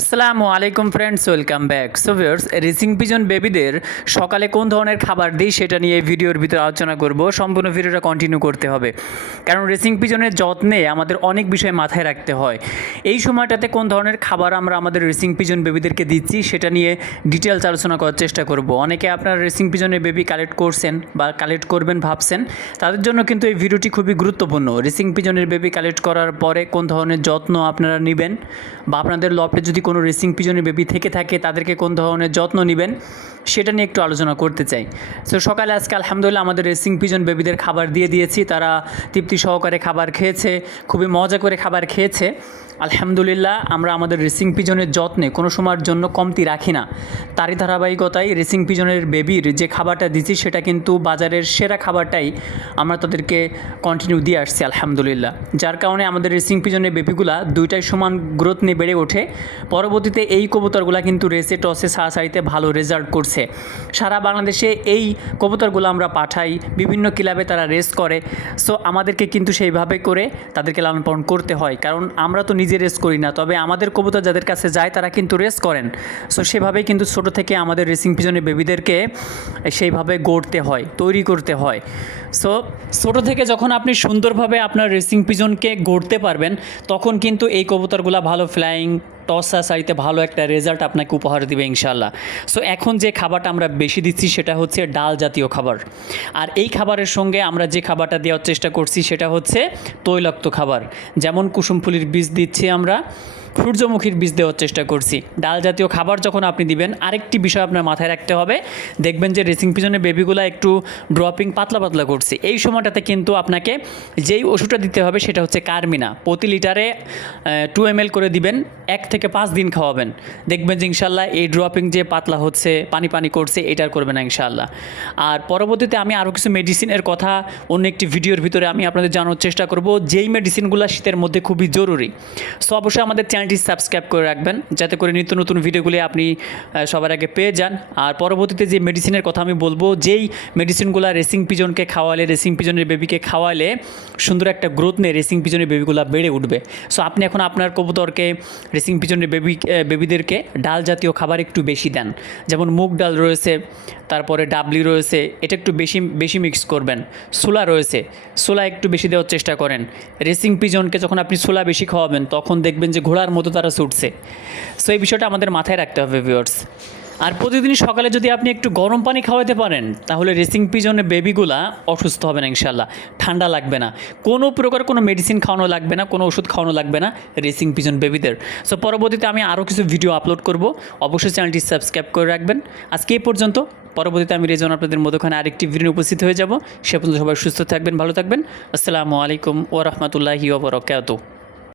আসসালামু আলাইকুম friends welcome back so viewers racing pigeon বেবিদের সকালে কোন ধরনের খাবার দিই সেটা নিয়ে ভিডিওর ভিতরে আলোচনা করব। সম্পূর্ণ ভিডিওটা কন্টিনিউ করতে হবে। কারণ রেসিং পিজনের যত্নে আমাদের অনেক বিষয় মাথায় রাখতে হয়। এই সময়টাতে কোন ধরনের খাবার আমরা আমাদের রেসিং পিজন বেবিদেরকে দিচ্ছি সেটা নিয়ে ডিটেলস আলোচনা করার চেষ্টা করব। অনেকে আপনারা রেসিং পিজনের বেবি কালেক্ট করছেন বা কালেক্ট করবেন ভাবছেন, তাদের জন্য কিন্তু এই ভিডিওটি খুবই গুরুত্বপূর্ণ। রেসিং পিজনের বেবি কালেক্ট করার পরে কোন ধরনের যত্ন আপনারা নেবেন বা আপনাদের লফটে যদি কোনো রেসিং পিজনের বেবি থেকে থাকে, তাদেরকে কোন ধরনের যত্ন নেবেন, সেটা নিয়ে একটু আলোচনা করতে চাই। সো সকালে আজকে আলহামদুলিল্লাহ আমাদের রেসিং পিজন বেবিদের খাবার দিয়ে দিয়েছি। তারা তৃপ্তি সহকারে খাবার খেয়েছে, খুবই মজা করে খাবার খেয়েছে। আলহামদুলিল্লাহ, আমরা আমাদের রেসিং পিজনের যত্নে কোনো সময়ের জন্য কমতি রাখি না। তারই ধারাবাহিকতায় রেসিং পিজনের বেবির যে খাবারটা দিচ্ছি, সেটা কিন্তু বাজারের সেরা খাবারটাই আমরা তাদেরকে কন্টিনিউ দিয়ে আসছি, আলহামদুলিল্লাহ। যার কারণে আমাদের রেসিং পিজনের বেবিগুলা দুইটাই সমান গ্রোথ নিয়ে বেড়ে ওঠে। পরবর্তীতে এই কবুতরগুলা কিন্তু রেসে, টসে, সারাসারিতে ভালো রেজাল্ট করছে। সারা বাংলাদেশে এই কবুতরগুলো আমরা পাঠাই, বিভিন্ন ক্লাবে তারা রেস করে। সো আমাদেরকে কিন্তু সেইভাবে করে তাদেরকে লালন পালন করতে হয়। কারণ আমরা তো নিজে রেস করি না। তবে আমাদের কবুতর যাদের কাছে যায়, তারা কিন্তু রেস করেন। সো সেভাবেই কিন্তু ছোট থেকে আমাদের রেসিং পিজনে বেবিদেরকে সেইভাবে গড়তে হয়, তৈরি করতে হয়। সো ছোট থেকে যখন আপনি সুন্দরভাবে আপনার রেসিং পিজনকে গড়তে পারবেন, তখন কিন্তু এই কবুতরগুলো ভালো ফ্লাইং টসা সারিতে ভালো একটা রেজাল্ট আপনাকে উপহার দিবে ইনশাল্লাহ সো এখন যে খাবারটা আমরা বেশি দিচ্ছি সেটা হচ্ছে ডাল জাতীয় খাবার। আর এই খাবারের সঙ্গে আমরা যে খাবারটা দেওয়ার চেষ্টা করছি সেটা হচ্ছে তৈলাক্ত খাবার। যেমন কুসুম কুসুমফুলির বীজ দিচ্ছি আমরা, সূর্যমুখীর বীজ দেওয়ার চেষ্টা করছি। ডাল জাতীয় খাবার যখন আপনি দিবেন, আরেকটি বিষয় আপনার মাথায় রাখতে হবে। দেখবেন যে রেসিং পিছনে বেবিগুলো একটু ড্রপিং পাতলা পাতলা করছে। এই সময়টাতে কিন্তু আপনাকে যেই ওষুধটা দিতে হবে সেটা হচ্ছে কার্মিনা। প্রতি লিটারে টু এম করে দিবেন, এক থেকে পাঁচ দিন খাওয়াবেন। দেখবেন যে ইনশাল্লাহ এই ড্রপিং যে পাতলা হচ্ছে, পানি পানি করছে এটার করবে না ইনশাল্লাহ। আর পরবর্তীতে আমি আরও কিছু মেডিসিনের কথা অন্য একটি ভিডিওর ভিতরে আমি আপনাদের জানার চেষ্টা করব। যেই মেডিসিনগুলো শীতের মধ্যে খুবই জরুরি। সো অবশ্যই আমাদের চ্যানেলটি সাবস্ক্রাইব করে রাখবেন, যাতে করে নিত্য নতুন ভিডিওগুলি আপনি সবার আগে পেয়ে যান। আর পরবর্তীতে যে মেডিসিনের কথা আমি বলব, যেই মেডিসিনগুলো রেসিং পিজনকে খাওয়ালে রেসিং পিজনের বেবিকে খাওয়ালে, সুন্দর একটা গ্রোথ নিয়ে রেসিং পিজনের বেবিগুলো বেড়ে উঠবে। সো আপনি এখন আপনার কবুতরকে রেসিং পিজনের বেবি বেবিদেরকে ডাল জাতীয় খাবার একটু বেশি দেন। যেমন মুগ ডাল রয়েছে, তারপরে ডাবলি রয়েছে, এটা একটু বেশি বেশি মিক্স করবেন। সোলা রয়েছে সোলা একটু বেশি দেওয়ার চেষ্টা করেন। রেসিং পিজনকে যখন আপনি সোলা বেশি খাওয়াবেন, তখন দেখবেন যে ঘোড়ার মতো তারা ছুটছে। সো এই বিষয়টা আমাদের মাথায় রাখতে হবে ভিউয়ার্স আর প্রতিদিন সকালে যদি আপনি একটু গরম পানি খাওয়াতে পারেন, তাহলে রেসিং পিজনের বেবিগুলা অসুস্থ হবে না ইনশাল্লাহ ঠান্ডা লাগবে না। কোনো প্রকার কোনো মেডিসিন খাওয়ানো লাগবে না, কোনো ওষুধ খাওয়ানো লাগবে না রেসিং পিজন বেবিদের। সো পরবর্তীতে আমি আরও কিছু ভিডিও আপলোড করব। অবশ্যই চ্যানেলটি সাবস্ক্রাইব করে রাখবেন। আজকে এই পর্যন্ত। পরবর্তীতে আমি রেজন আপনাদের মধ্যখানে আরেকটি ভিডিও উপস্থিত হয়ে যাব। সে পর্যন্ত সবাই সুস্থ থাকবেন, ভালো থাকবেন। আসসালামু আলাইকুম ও রহমতুল্লাহি ওবরকাত